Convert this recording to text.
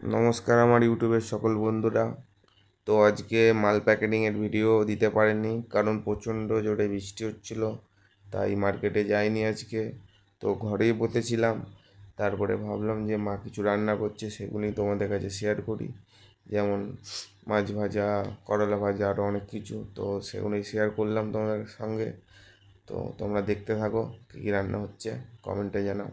নমস্কার আমার ইউটিউবের সকল বন্ধুরা। তো আজকে মাল প্যাকেটিংয়ের ভিডিও দিতে পারিনি, কারণ প্রচণ্ড জোরে বৃষ্টি হচ্ছিল, তাই মার্কেটে যাইনি আজকে। তো ঘরেই বসেছিলাম। তারপরে ভাবলাম যে মা কিছু রান্না করছে, সেগুলি তোমাদের কাছে শেয়ার করি। যেমন মাছ ভাজা, করলা ভাজা, আরও অনেক কিছু। তো সেগুলোই শেয়ার করলাম তোমাদের সঙ্গে। তো তোমরা দেখতে থাকো কী কী রান্না হচ্ছে, কমেন্টে জানাও।